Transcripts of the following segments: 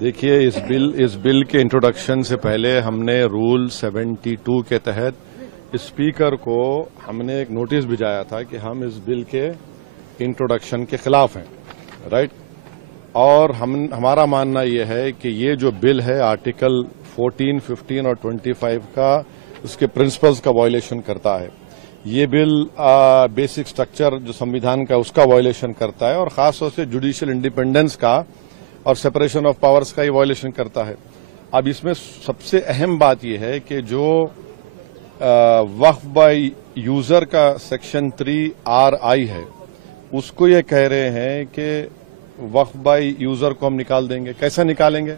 देखिए, इस बिल के इंट्रोडक्शन से पहले हमने रूल 72 के तहत स्पीकर को हमने एक नोटिस भिजाया था कि हम इस बिल के इंट्रोडक्शन के खिलाफ हैं, राइट। और हमारा मानना यह है कि ये जो बिल है आर्टिकल 14, 15 और 25 का उसके प्रिंसिपल्स का वायलेशन करता है। ये बिल बेसिक स्ट्रक्चर जो संविधान का उसका वायलेशन करता है और खासतौर से जुडिशियल इंडिपेंडेंस का और सेपरेशन ऑफ पावर्स का ये वायलेशन करता है। अब इसमें सबसे अहम बात यह है कि जो वक्फ बाय यूजर का सेक्शन 3RI है, उसको ये कह रहे हैं कि वक्फ बाय यूजर को हम निकाल देंगे। कैसे निकालेंगे,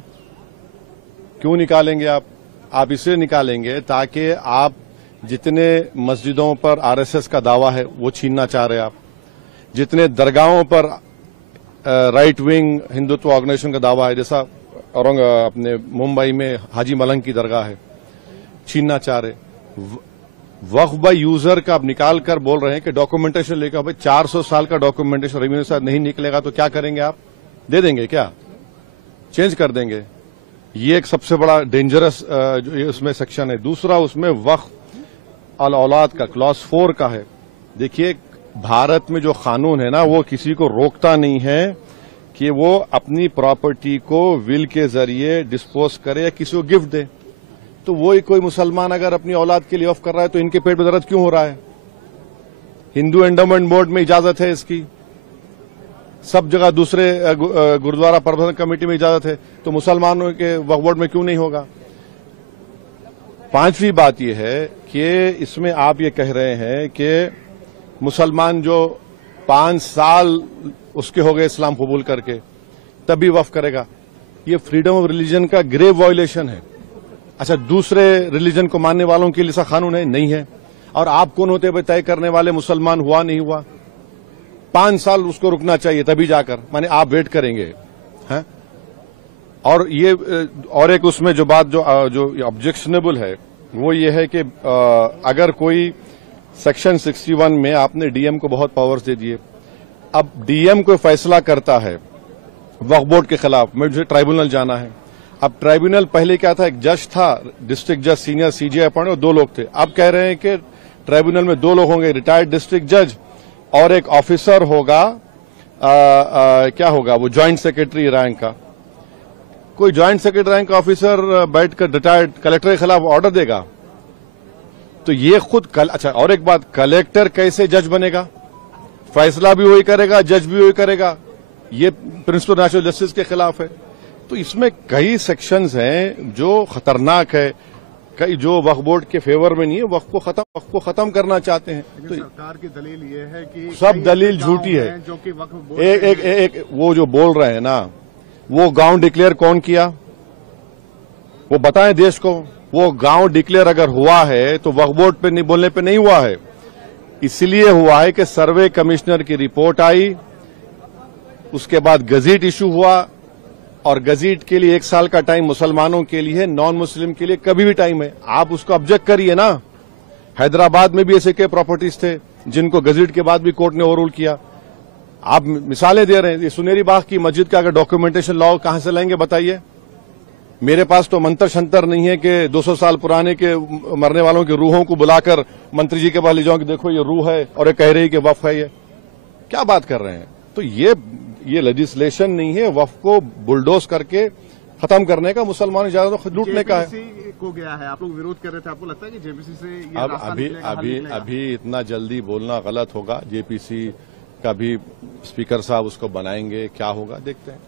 क्यों निकालेंगे? आप इसलिए निकालेंगे ताकि आप जितने मस्जिदों पर RSS का दावा है वो छीनना चाह रहे हैं, आप जितने दरगाहों पर राइट विंग हिंदुत्व ऑर्गेनाइजेशन का दावा है, जैसा अपने मुंबई में हाजी मलंग की दरगाह है, छीनना चाह रहे। वक्फ बाय यूजर का आप निकाल कर बोल रहे हैं कि डॉक्यूमेंटेशन लेकर, भाई 400 साल का डॉक्यूमेंटेशन रेवेन्यू से नहीं निकलेगा तो क्या करेंगे? आप दे देंगे क्या? चेंज कर देंगे? ये एक सबसे बड़ा डेंजरस जो उसमें सेक्शन है। दूसरा, उसमें वक्फ अल औलाद का क्लॉज 4 का है। देखिए, भारत में जो कानून है ना, वो किसी को रोकता नहीं है कि वो अपनी प्रॉपर्टी को विल के जरिए डिस्पोज करे या किसी को गिफ्ट दे। तो वही कोई मुसलमान अगर अपनी औलाद के लिए ऑफ कर रहा है तो इनके पेट में दर्द क्यों हो रहा है? हिंदू एंडोमेंट बोर्ड में इजाजत है इसकी, सब जगह दूसरे गुरुद्वारा प्रबंधन कमेटी में इजाजत है, तो मुसलमानों के वक्फ बोर्ड में क्यों नहीं होगा? पांचवी बात यह है कि इसमें आप ये कह रहे हैं कि मुसलमान जो 5 साल उसके हो गए इस्लाम कबूल करके तभी वक्फ करेगा। ये फ्रीडम ऑफ रिलीजन का ग्रेव वायलेशन है। अच्छा, दूसरे रिलीजन को मानने वालों के लिए ऐसा कानून है? नहीं है। और आप कौन होते हैं तय करने वाले मुसलमान हुआ नहीं हुआ? 5 साल उसको रुकना चाहिए तभी जाकर, माने आप वेट करेंगे हैं? और ये और एक उसमें जो बात जो ऑब्जेक्शनेबल है वो ये है कि अगर कोई सेक्शन 61 में आपने डीएम को बहुत पावर्स दे दिए, अब डीएम कोई फैसला करता है वक्फ बोर्ड के खिलाफ, मुझे ट्राइब्यूनल जाना है। अब ट्राइब्यूनल पहले क्या था, एक जज था, डिस्ट्रिक्ट जज सीनियर CJI अपॉइंट, और 2 लोग थे। अब कह रहे हैं कि ट्राइब्यूनल में 2 लोग होंगे, रिटायर्ड डिस्ट्रिक्ट जज और एक ऑफिसर होगा, क्या होगा वो, ज्वाइंट सेक्रेटरी रैंक का। कोई ज्वाइंट सेक्रेटरी रैंक का ऑफिसर बैठकर रिटायर्ड कलेक्टर के खिलाफ ऑर्डर देगा? तो ये खुद अच्छा, और एक बात, कलेक्टर कैसे जज बनेगा? फैसला भी वही करेगा, जज भी वही करेगा। ये प्रिंसिपल नेशनल जस्टिस के खिलाफ है। तो इसमें कई सेक्शंस हैं जो खतरनाक है, कई जो वक्फ बोर्ड के फेवर में नहीं है, वक्फ को खत्म करना चाहते हैं। तो सरकार की दलील ये है कि सब दलील झूठी है। जो कि वक्फ बोर्ड एक वो जो बोल रहे हैं ना, वो गांव डिक्लेयर कौन किया, वो बताएं देश को। वो गांव डिक्लेयर अगर हुआ है तो वक्फ बोर्ड पे नहीं बोलने पे नहीं हुआ है, इसलिए हुआ है कि सर्वे कमिश्नर की रिपोर्ट आई, उसके बाद गजीट इशू हुआ, और गजीट के लिए 1 साल का टाइम मुसलमानों के लिए है, नॉन मुस्लिम के लिए कभी भी टाइम है। आप उसको ऑब्जेक्ट करिए ना। हैदराबाद में भी ऐसे के प्रॉपर्टीज थे जिनको गजीट के बाद भी कोर्ट ने ओवररूल किया। आप मिसालें दे रहे हैं। सुनेरी बाग की मस्जिद का अगर डॉक्यूमेंटेशन लाओ, कहां से लाएंगे बताइए? मेरे पास तो मंत्र शंतर नहीं है कि 200 साल पुराने के मरने वालों की रूहों को बुलाकर मंत्री जी के पास ले जाऊं कि देखो ये रूह है और ये कह रही कि वक्फ है। ये क्या बात कर रहे हैं? तो ये लेजिस्लेशन नहीं है वक्फ को बुलडोज करके खत्म करने का, मुसलमान इजाजत लूटने का है। को गया है, आप लोग विरोध कर रहे थे, आपको लगता है कि जेपीसी से ये अभी इतना जल्दी बोलना गलत होगा। जेपीसी का भी स्पीकर साहब उसको बनाएंगे, क्या होगा देखते हैं।